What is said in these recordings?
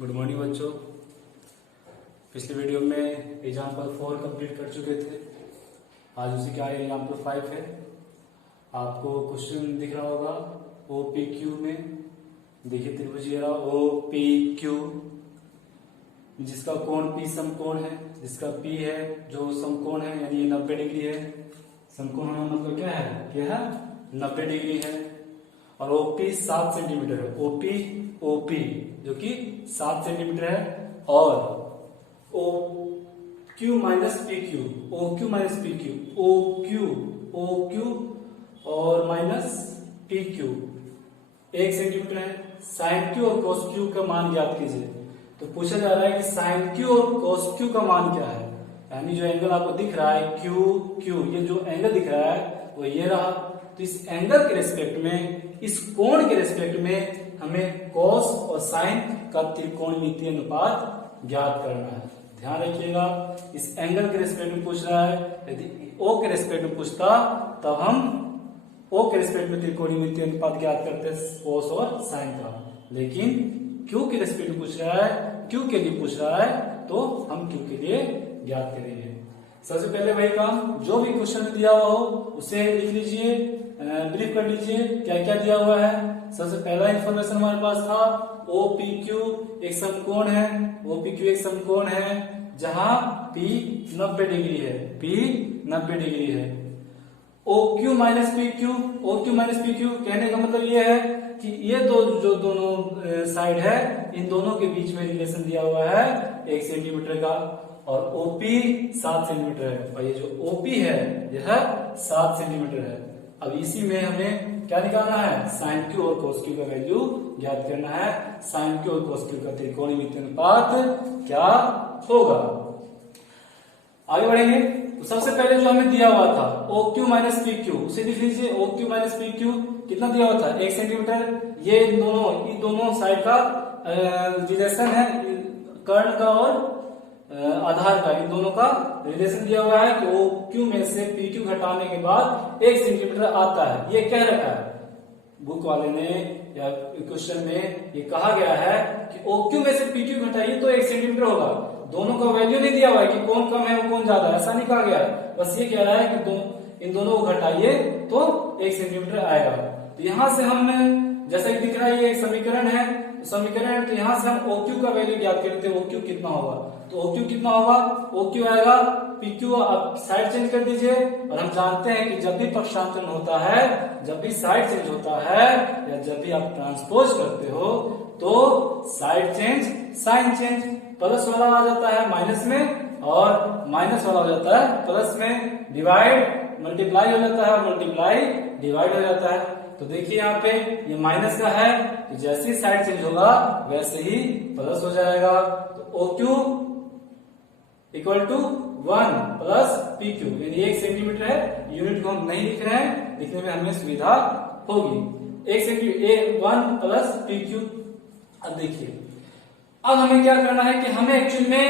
Good morning बच्चों। पिछले video में एग्जाम्पल 4 कंप्लीट कर चुके थे। आज उसी का एग्जाम्पल 5 है। आपको क्वेश्चन दिख रहा होगा ओ पी क्यू में। देखिए त्रिभुज ये रहा ओ पी क्यू, जिसका कोण पी समकोण है, जिसका पी है जो समकोण है यानी ये 90 डिग्री है। समकोण होना मतलब क्या है 90 डिग्री है। और ओपी 7 सेंटीमीटर है। ओपी जो कि 7 सेंटीमीटर है। और O Q minus P Q, O Q minus P Q, O Q और माइनस पी क्यू 1 सेंटीमीटर है। साइन क्यू और कोस क्यू का मान ज्ञात कीजिए। तो पूछा जा रहा है कि साइन क्यू और कोस क्यू का मान क्या है। यानी जो एंगल आपको दिख रहा है क्यू, ये जो एंगल दिख रहा है वो ये रहा। तो इस एंगल के रेस्पेक्ट में, इस कोण के रेस्पेक्ट में हमें कॉस और साइन का त्रिकोणमितीय अनुपात ज्ञात करना है। ध्यान रखिएगा, इस एंगल के रेस्पेक्ट में पूछ रहा है। यदि ओ के रेस्पेक्ट में पूछता तब हम ओ के रेस्पेक्ट में त्रिकोणमितीय अनुपात ज्ञात करते हैं कॉस और साइन का। लेकिन क्यू के रेस्पेक्ट में पूछ रहा है, क्यू के लिए पूछ रहा है, तो हम क्यू के लिए ज्ञात करेंगे। सबसे पहले वही काम, जो भी क्वेश्चन दिया हुआ हो उसे लिख लीजिए, ब्रीफ कर लीजिए क्या क्या दिया हुआ है। सबसे पहला इंफॉर्मेशन हमारे पास था ओ पी क्यू एक समकोण है। ओ पी क्यू एक समकोण है जहां पी 90 डिग्री है, पी 90 डिग्री है। O Q minus P Q, O Q minus P Q कहने का मतलब ये है कि ये जो दोनों साइड है इन दोनों के बीच में रिलेशन दिया हुआ है 1 सेंटीमीटर का। और ओपी 7 सेंटीमीटर है और ये जो ओपी है यह 7 सेंटीमीटर है। अब इसी में हमें क्या निकालना है, साइन क्यू और कोस क्यू का वैल्यू ज्ञात करना है। साइन क्यू और कोस क्यू का त्रिकोणमितीय अनुपात क्या होगा। आगे बढ़ेंगे तो सबसे पहले जो हमें दिया हुआ था O Q minus P Q, उसे लिख लीजिए। O Q minus P Q कितना दिया हुआ था 1 सेंटीमीटर। ये इन दोनों साइड का रिलेशन है, कर्ण का और आधार का, इन दोनों का रिलेशन दिया हुआ है कि ओ क्यू में से पी क्यू घटाने के बाद 1 सेंटीमीटर आता है। ये कह रखा है बुक वाले ने या क्वेश्चन में ये कहा गया है कि ओ क्यू में से पी क्यू घटाइए तो 1 सेंटीमीटर होगा। दोनों का वैल्यू नहीं दिया हुआ है कि कौन कम है और कौन ज्यादा है, ऐसा नहीं कहा गया है। बस ये कह रहा है कि इन दोनों को घटाइए तो 1 सेंटीमीटर आएगा। तो यहां से हम जैसा कि दिख रहा है ये एक समीकरण है, तो यहां से हम ओ क्यू का वैल्यू ज्ञात करते हैं। ओ क्यू कितना होगा, तो ओ क्यू कितना होगा, ओ क्यू आएगा पी क्यू। आप साइड चेंज कर दीजिए। और हम जानते हैं कि जब भी पक्षांतरण होता है, जब भी साइड चेंज होता है या जब भी आप ट्रांसपोज करते हो तो side change sign change, plus वाला आ जाता है माइनस में और माइनस वाला हो जाता है प्लस में। डिवाइड मल्टीप्लाई हो जाता है, मल्टीप्लाई डिवाइड हो जाता है। तो देखिए यहाँ पे ये माइनस का है, तो जैसे ही साइड चेंज होगा वैसे ही प्लस हो जाएगा। तो O Q equal to 1 plus P Q, यानी 1 सेंटीमीटर है। यूनिट को हम नहीं लिख रहे हैं, लिखने में हमें सुविधा होगी। 1 सेंटीमीटर 1 प्लस पी क्यू। अब देखिए, अब हमें क्या करना है कि हमें एक्चुअल में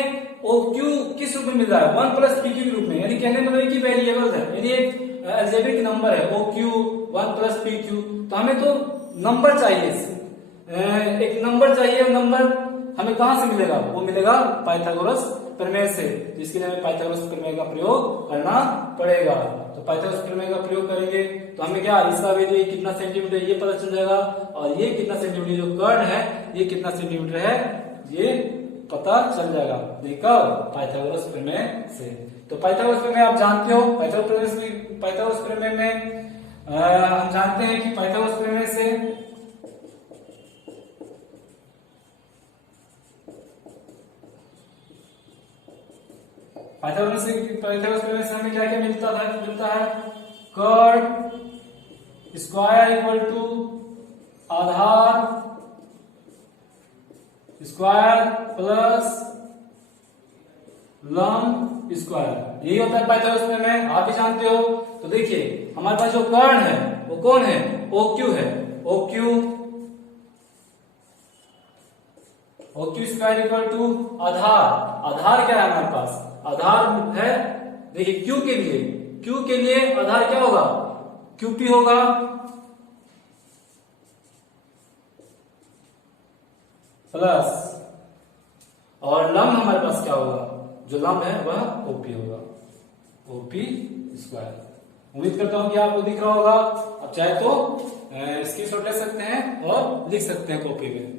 ओ क्यू किस रूप में मिल रहा है, 1 प्लस पी क्यू के रूप में। यानी कहने मतलब एक ही वेरिएबल है, यानी एक अलजेब्रिक नंबर है O Q 1 plus P Q. तो हमें तो नंबर चाहिए, एक नंबर चाहिए। नंबर हमें कहां से मिलेगा, वो मिलेगा पाइथागोरस प्रमेय से। तो इसके लिए हमें पाइथागोरस प्रमेय का प्रयोग करना पड़ेगा। तो पाइथागोरस प्रमेय का प्रयोग करेंगे तो हमें क्या, इसका वैल्यू कितना सेंटीमीटर ये पता चल जाएगा, और ये कितना सेंटीमीटर जो कर्ण है ये कितना सेंटीमीटर है ये पता चल जाएगा। देखा पाइथागोरस प्रमेय से। तो पाइथागोरस प्रमेय आप जानते हो, पाइथागोरस प्रमेय में हम जानते हैं कि पाइथागोरस प्रमेय से पाइथागोरस प्रमेय से हमें क्या क्या मिलता है, कर्ण स्क्वायर इक्वल टू आधार स्क्वायर प्लस लंब स्क्वायर, यही होता है पाइथागोरस प्रमेय। आप भी जानते हो। तो देखिए हमारे पास जो कर्ण है वो कौन है, ओ क्यू है। O Q square equal to आधार क्या है हमारे पास, आधार है। देखिए क्यू के लिए आधार क्या होगा, क्यूपी होगा प्लस क्या होगा, जो लंब है वह ओपी होगा, ओपी स्क्वायर। उम्मीद करता हूं कि आपको दिख रहा होगा। अब चाहे तो स्क्रीनशॉट ले सकते हैं और लिख सकते हैं कॉपी में।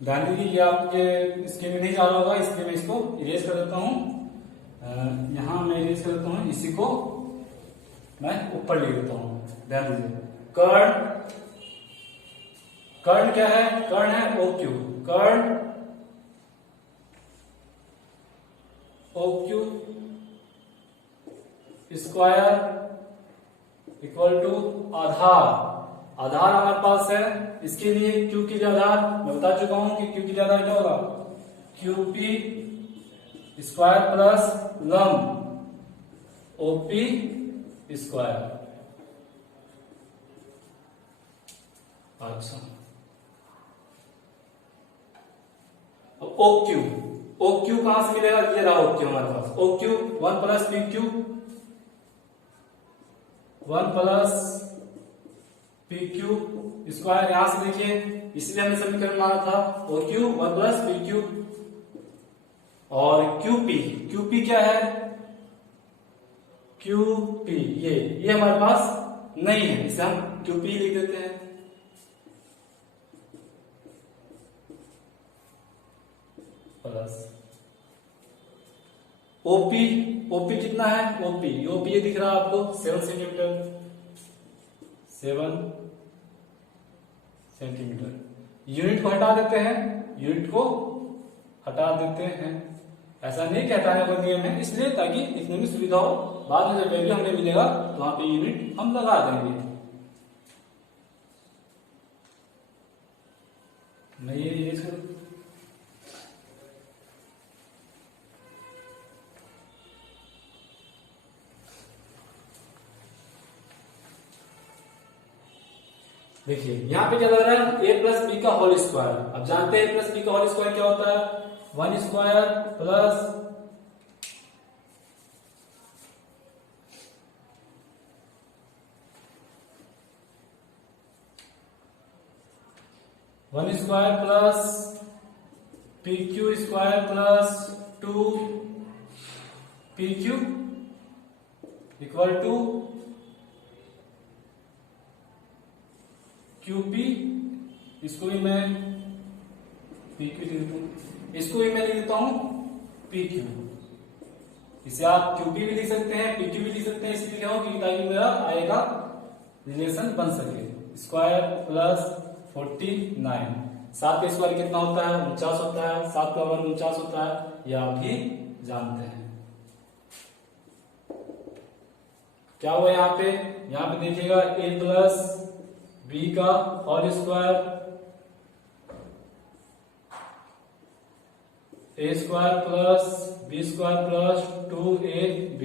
ध्यान दीजिए ये आपके स्क्रीन में नहीं जा रहा होगा, इसलिए मैं इसको इरेज कर देता हूं। यहां मैं इरेज कर देता हूं, इसी को मैं ऊपर लिख देता हूं। ध्यान दीजिए, कर्ण, कर्ण क्या है, कर्ण है ओ क्यू, कर्ण O Q square equal to आधार। आधार हमारे पास है, इसके लिए क्यू के लिए आधार मैं बता चुका हूं कि क्यू के लिए आधार क्या होगा, क्यू पी स्क्वायर प्लस लंब ओपी स्क्वायर। अच्छा, ओ क्यू, ओ क्यू कहां से मिलेगा, ये रहा ओ क्यू हमारे पास, O Q 1 plus P Q, 1 plus P Q square. यहां से देखिए, इसलिए हमने समीकरण माना था O Q 1 plus P Q. और क्यूपी, क्यूपी क्या है, क्यूपी ये हमारे पास नहीं है, इसे हम क्यूपी लिख देते हैं। प्लस ओपी, ओपी कितना है, ओपी ओपी ये दिख रहा है आपको 7 सेंटीमीटर, 7 सेंटीमीटर। यूनिट को हटा देते हैं, यूनिट को हटा देते हैं। ऐसा नहीं कहता है कोई नियम है, इसलिए ताकि लिखने में सुविधा हो। बाद में जब वैल्यू हमें मिलेगा तो वहां पे यूनिट हम लगा देंगे। मैं ये देखिए यहां पे क्या लग रहा है, ए प्लस बी का होल स्क्वायर। अब जानते हैं ए प्लस बी का होल स्क्वायर क्या होता है, 1 square plus 1 square plus P Q square plus 2 P Q equal to QP. इसको भी मैं पी क्यू लिख देता हूं, इसको भी मैं लिख देता हूं पी क्यू। इसे आप क्यूपी भी लिख सकते हैं, पी क्यू भी लिख सकते हैं, इसलिए लिखा हूं कि ताकि मेरा आएगा रिलेशन बन सके। स्क्वायर प्लस 49, 7 का स्क्वायर कितना होता है, 49 होता है, 7 का वर्ग 49 होता है, यह आप भी जानते हैं। क्या हुआ यहाँ पे देखिएगा ए प्लस बी का whole square, A square plus B square plus 2ab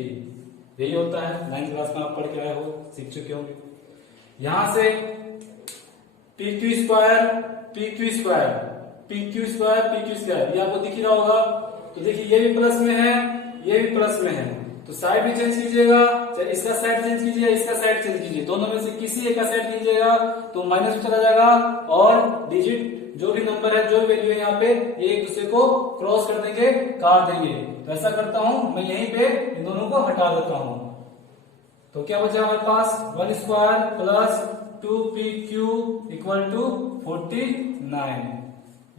यही होता है। 9th क्लास में आप पढ़ के आए हो, सीख चुके होंगे। यहां से P Q square P Q square P Q square P Q square ये आपको दिख ही रहा होगा। तो देखिए ये भी प्लस में है, ये भी प्लस में है, तो साइड भी चेंज कीजिएगा, चाहे इसका साइड चेंज कीजिए, इसका साइड चेंज कीजिए, दोनों में से किसी एक का साइड कीजिएगा तो माइनस में चला जाएगा और डिजिट जो भी नंबर है, जो भी वैल्यू है यहाँ पे, ये एक दूसरे को क्रॉस कर देंगे, काट देंगे। तो ऐसा करता हूं मैं, यहीं पे इन दोनों को हटा देता हूं। तो क्या बचा हमारे पास, 1 square plus 2pq equal to 49।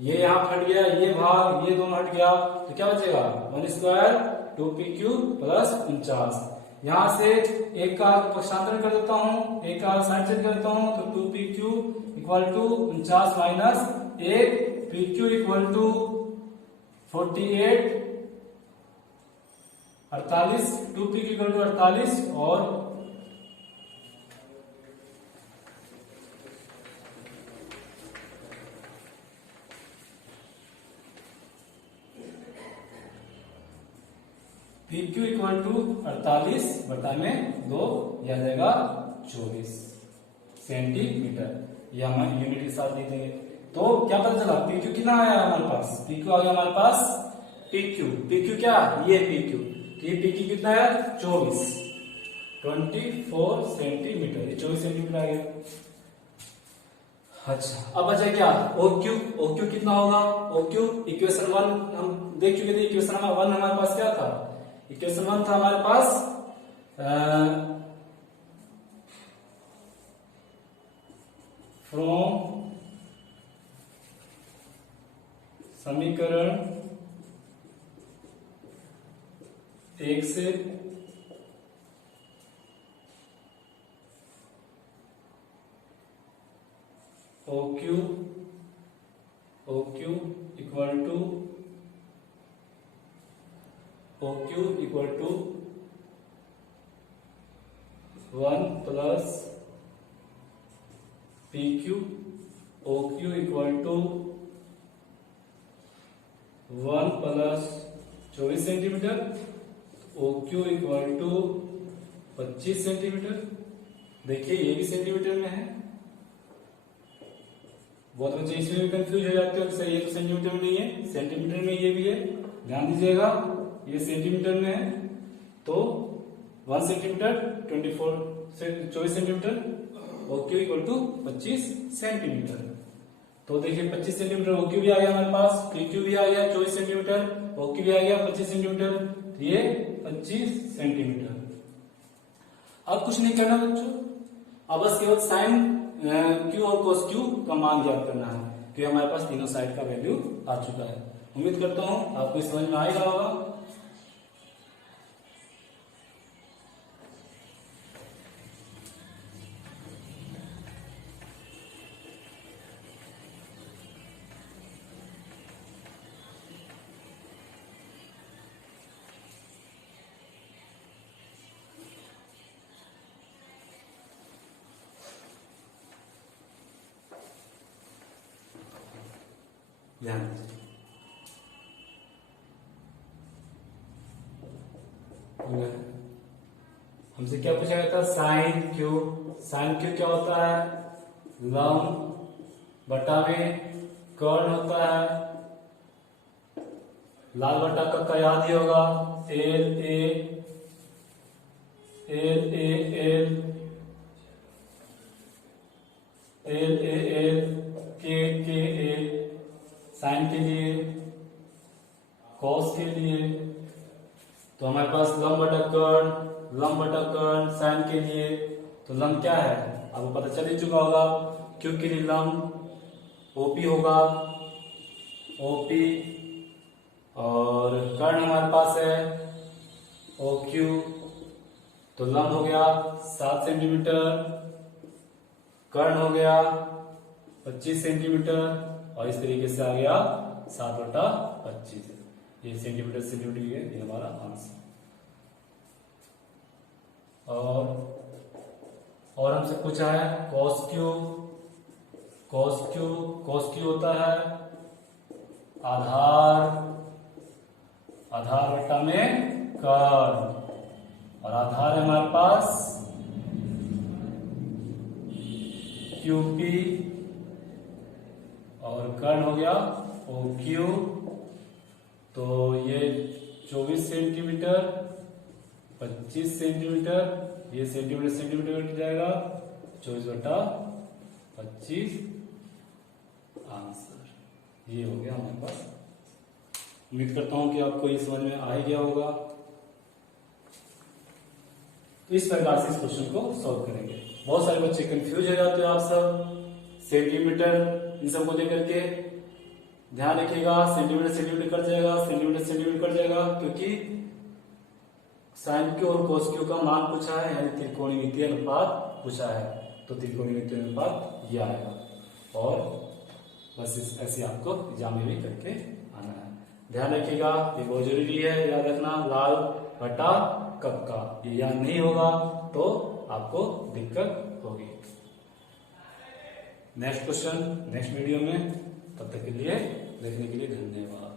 ये यहाँ हट गया, ये भाग, ये दोनों हट गया, तो क्या बचेगा 1 स्क्वायर 2pq प्लस 49। यहां से एक का पक्षांतरण कर देता हूं, एक का साइड चेंज कर देता हूं, तो 2pq equal to 49 minus 1 pq equal to 48 48, 2pq equal to 48 और पी क्यू इक्वल टू 48 बटा में 2, यह आ जाएगा 24 सेंटीमीटर। ये हमारे यूनिट के साथ लिख देंगे। तो क्या पता चला, पी क्यू कितना आया हमारे पास, पी क्यू आ गया हमारे पास पी क्यू क्या, ये पी क्यू, तो ये पी क्यू कितना है 24 सेंटीमीटर, ये 24 सेंटीमीटर आ गया। अच्छा अब बचा क्या, ओ क्यू कितना होगा, ओ क्यू इक्वेशन 1 हम देख चुके थे। इक्वेशन नंबर 1 हमारे पास क्या था, इक्वेशन 1 था हमारे पास फ्रॉम समीकरण 1 से O Q equal to 1 plus P Q, O Q equal to 1 plus 24 centimetre, O Q equal to 25 centimetre. देखिए ये भी सेंटीमीटर में है, बहुत बच्चे इसमें भी कंफ्यूज हो जाते हो कि सर ये तो सेंटीमीटर में नहीं है, सेंटीमीटर में ये भी है, ध्यान दीजिएगा ये सेंटीमीटर में है। तो 1 centimetre 24 centimetre, OQ equal to 25 centimetre. तो देखिए 25 सेंटीमीटर ओक्यू भी आ गया हमारे पास, पीक्यू भी आ गया 24 सेंटीमीटर, ओक्यू भी आ गया 25 सेंटीमीटर, तो ये 25 सेंटीमीटर। अब कुछ नहीं करना बच्चों, अब बस केवल साइन क्यू और कोस क्यू का मान ज्ञात करना है, क्योंकि हमारे पास तीनों साइड का वैल्यू आ चुका है। उम्मीद करता हूं आपको समझ में आएगा होगा। ध्यान दीजिए, हमसे क्या पूछा गया था, साइन क्यू। साइन क्यू क्या होता है, लंब बटा में कर्ण होता है। लाल बटा का याद ही होगा, L A L A L L A L के ए, साइन के लिए, कॉस के लिए। तो हमारे पास लंब बटा कर्ण साइन के लिए, तो लंब क्या है आपको पता चल ही चुका होगा, क्यू के लिए लंब ओपी होगा, ओपी, और कर्ण हमारे पास है ओ क्यू, तो लंब हो गया 7 सेंटीमीटर, कर्ण हो गया 25 सेंटीमीटर, और इस तरीके से आ गया 7/25। ये सेंटीमीटर सेंटीमीटर ये हमारा आंसर। और हमसे पूछा है cos क्यू होता है आधार बटा में कर्ण, और आधार है हमारे पास क्यूपी, और कर्ण हो गया ओ क्यू। तो ये 24 सेंटीमीटर 25 सेंटीमीटर, ये सेंटीमीटर कट जाएगा, 24/25 आंसर ये हो गया हमारे पास। उम्मीद करता हूं कि आपको ये समझ में आ ही गया होगा। तो इस प्रकार से इस क्वेश्चन को सॉल्व करेंगे। बहुत सारे बच्चे कंफ्यूज हो जाते हो आप सब सेंटीमीटर इन सब को लेकर के, ध्यान रखिएगा सेंटीमीटर कट जाएगा, सेंटीमीटर कट जाएगा, क्योंकि साइन क्यू और कोस क्यू का मान पूछा है, यानी त्रिकोणमितीय अनुपात पूछा है, तो त्रिकोणमितीय अनुपात ये आएगा। और बस ऐसे आपको एग्जाम में भी करके आना है। ध्यान रखिएगा, ये बहुत जरूरी है, याद रखना, लाल बटा कब का, ये याद नहीं होगा तो आपको दिक्कत होगी। नेक्स्ट क्वेश्चन नेक्स्ट वीडियो में, तब तक के लिए देखने के लिए धन्यवाद।